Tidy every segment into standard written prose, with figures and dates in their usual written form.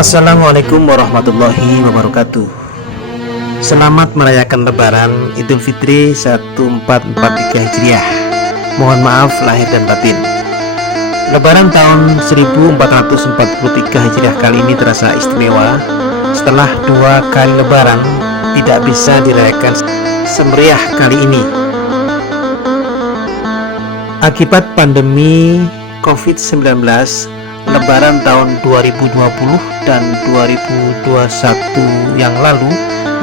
Assalamualaikum warahmatullahi wabarakatuh. Selamat merayakan Lebaran Idul Fitri 1443 Hijriah. Mohon maaf lahir dan batin. Lebaran tahun 1443 Hijriah kali ini terasa istimewa. Setelah 2 kali Lebaran tidak bisa dirayakan semeriah kali ini akibat pandemi COVID-19. Lebaran tahun 2020 dan 2021 yang lalu,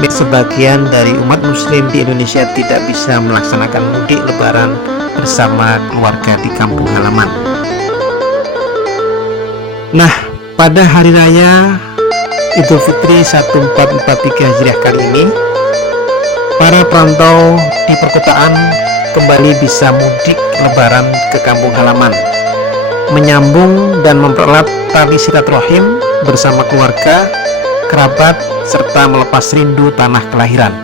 sebagian dari umat muslim di Indonesia tidak bisa melaksanakan mudik Lebaran bersama keluarga di kampung halaman. Nah, pada hari raya Idul Fitri 1443 Hijriah kali ini, para perantau di perkotaan kembali bisa mudik Lebaran ke kampung halaman, menyambung dan mempererat tali silaturahim bersama keluarga, kerabat, serta melepas rindu tanah kelahiran.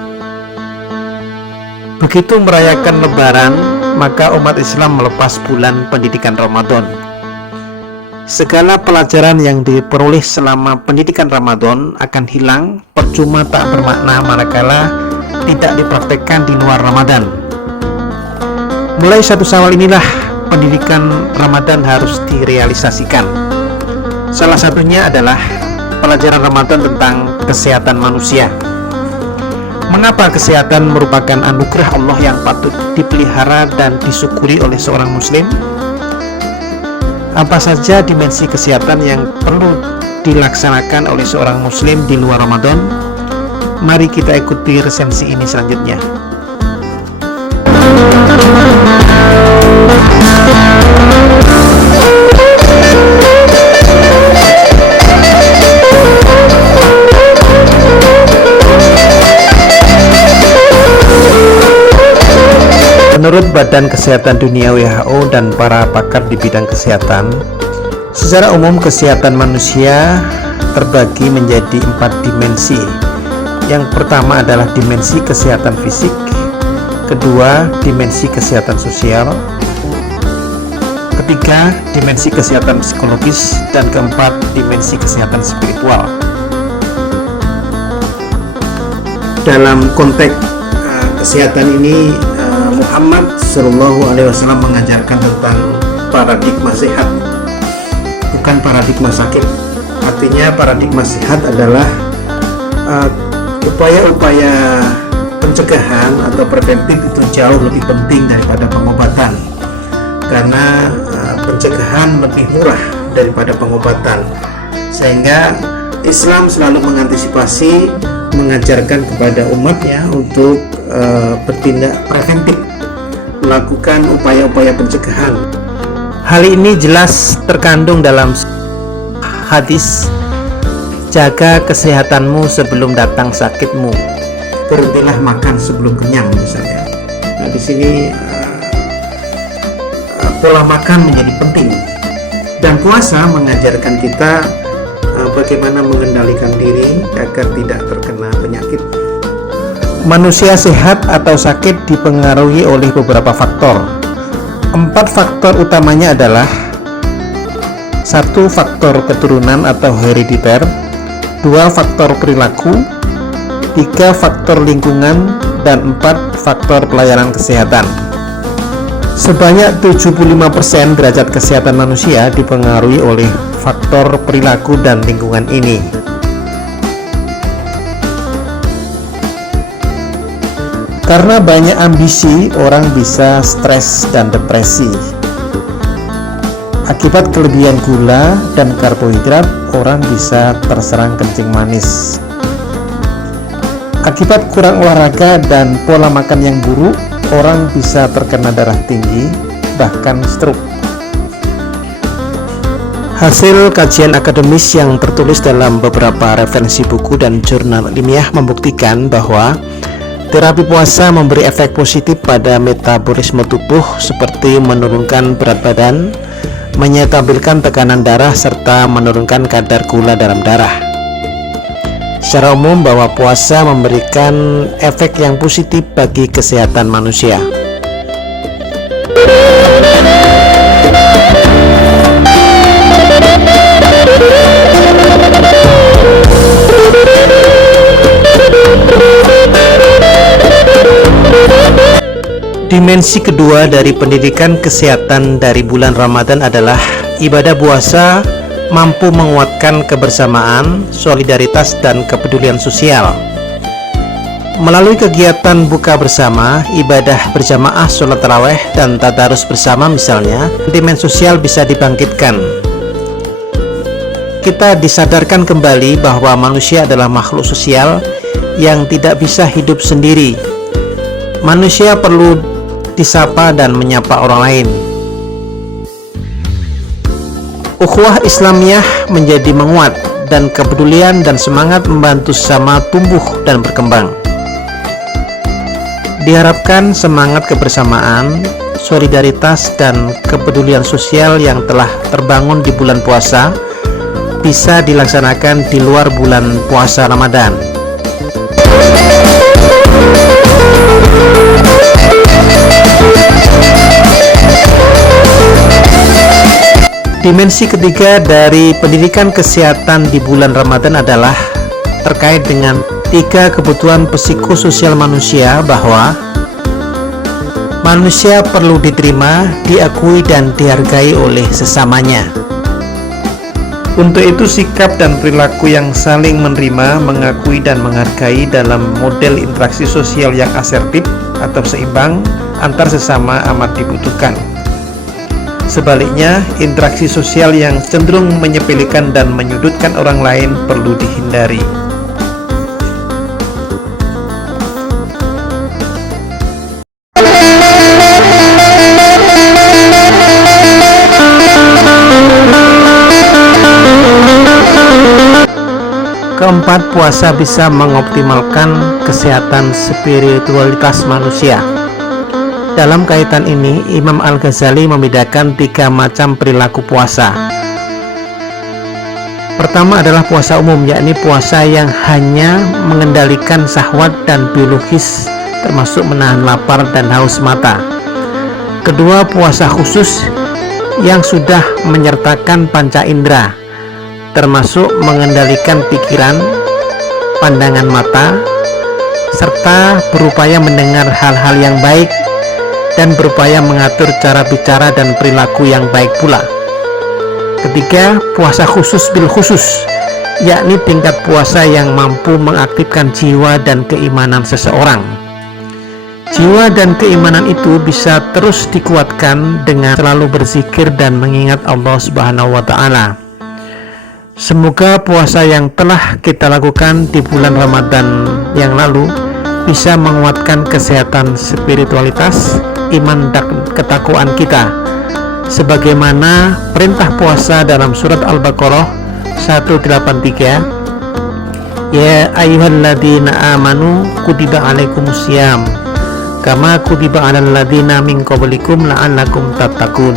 Begitu merayakan Lebaran, maka umat Islam melepas bulan pendidikan Ramadan. Segala pelajaran yang diperoleh selama pendidikan Ramadan akan hilang, percuma tak bermakna manakala tidak dipraktekkan di luar Ramadan. Mulai 1 Syawal inilah pendidikan Ramadan harus direalisasikan. Salah satunya adalah pelajaran Ramadan tentang kesehatan manusia. Mengapa kesehatan merupakan anugerah Allah yang patut dipelihara dan disyukuri oleh seorang muslim? Apa saja dimensi kesehatan yang perlu dilaksanakan oleh seorang muslim di luar Ramadan? Mari kita ikuti resensi ini selanjutnya. Menurut Badan Kesehatan Dunia WHO dan para pakar di bidang kesehatan, secara umum kesehatan manusia terbagi menjadi 4 dimensi. Yang pertama adalah dimensi kesehatan fisik, kedua dimensi kesehatan sosial, ketiga dimensi kesehatan psikologis, dan keempat dimensi kesehatan spiritual. Dalam konteks kesehatan ini, Muhammad SAW mengajarkan tentang paradigma sehat, bukan paradigma sakit. Artinya paradigma sehat adalah upaya-upaya pencegahan atau preventif itu jauh lebih penting daripada pengobatan, karena pencegahan lebih murah daripada pengobatan. Sehingga Islam selalu mengantisipasi, mengajarkan kepada umatnya untuk bertindak preventif, melakukan upaya-upaya pencegahan. Hal ini jelas terkandung dalam hadis, jaga kesehatanmu sebelum datang sakitmu, berhentilah makan sebelum kenyang misalnya. Nah, di sini pola makan menjadi penting, dan puasa mengajarkan kita bagaimana mengendalikan diri agar tidak terkena penyakit. Manusia sehat atau sakit dipengaruhi oleh beberapa faktor. 4 faktor utamanya adalah: 1 faktor keturunan atau herediter, 2 faktor perilaku, 3 faktor lingkungan, dan 4 faktor pelayanan kesehatan. Sebanyak 75% derajat kesehatan manusia dipengaruhi oleh faktor perilaku dan lingkungan ini. Karena banyak ambisi, orang bisa stres dan depresi. Akibat kelebihan gula dan karbohidrat, orang bisa terserang kencing manis. Akibat kurang olahraga dan pola makan yang buruk, orang bisa terkena darah tinggi, bahkan stroke. Hasil kajian akademis yang tertulis dalam beberapa referensi buku dan jurnal ilmiah membuktikan bahwa Terapi puasa memberi efek positif pada metabolisme tubuh seperti menurunkan berat badan, menstabilkan tekanan darah, serta menurunkan kadar gula dalam darah. Secara umum bahwa puasa memberikan efek yang positif bagi kesehatan manusia. Dimensi kedua dari pendidikan kesehatan dari bulan Ramadan adalah ibadah puasa mampu menguatkan kebersamaan, solidaritas, dan kepedulian sosial. Melalui kegiatan buka bersama, ibadah berjamaah, sholat taraweh, dan tadarus bersama misalnya, sentimen sosial bisa dibangkitkan. Kita disadarkan kembali bahwa manusia adalah makhluk sosial yang tidak bisa hidup sendiri. Manusia perlu disapa dan menyapa orang lain. Ukhuwah Islamiyah menjadi menguat dan kepedulian dan semangat membantu sesama tumbuh dan berkembang. Diharapkan semangat kebersamaan, solidaritas, dan kepedulian sosial yang telah terbangun di bulan puasa bisa dilaksanakan di luar bulan puasa Ramadan. Dimensi ketiga dari pendidikan kesehatan di bulan Ramadan adalah terkait dengan 3 kebutuhan psikososial manusia, bahwa manusia perlu diterima, diakui, dan dihargai oleh sesamanya. Untuk itu, sikap dan perilaku yang saling menerima, mengakui, dan menghargai dalam model interaksi sosial yang asertif atau seimbang antar sesama amat dibutuhkan. Sebaliknya, interaksi sosial yang cenderung menyepelekan dan menyudutkan orang lain perlu dihindari. Keempat, puasa bisa mengoptimalkan kesehatan spiritualitas manusia. Dalam kaitan ini, Imam Al-Ghazali membedakan 3 macam perilaku puasa. Pertama adalah puasa umum, yakni puasa yang hanya mengendalikan syahwat dan biologis, termasuk menahan lapar dan haus mata. Kedua, puasa khusus yang sudah menyertakan panca indera, termasuk mengendalikan pikiran, pandangan mata, serta berupaya mendengar hal-hal yang baik dan berupaya mengatur cara bicara dan perilaku yang baik pula. Ketiga, puasa khusus bil khusus, yakni tingkat puasa yang mampu mengaktifkan jiwa dan keimanan seseorang. Jiwa dan keimanan itu bisa terus dikuatkan dengan selalu berzikir dan mengingat Allah Subhanahu wa Ta'ala. Semoga puasa yang telah kita lakukan di bulan Ramadan yang lalu bisa menguatkan kesehatan spiritualitas, iman, dan ketakwaan kita, sebagaimana perintah puasa dalam surat Al-Baqarah 183, ya ayyuhalladzina amanu kutiba alaikumusiyam kama kutiba alal ladzina min qablikum la'allakum tattaqun.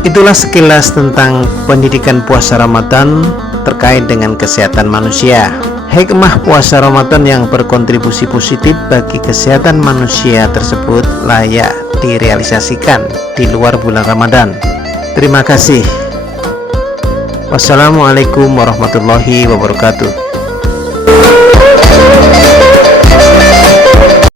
Itulah sekilas tentang pendidikan puasa Ramadan terkait dengan kesehatan manusia. Hikmah puasa Ramadan yang berkontribusi positif bagi kesehatan manusia tersebut layak direalisasikan di luar bulan Ramadan. Terima kasih. Wassalamualaikum warahmatullahi wabarakatuh.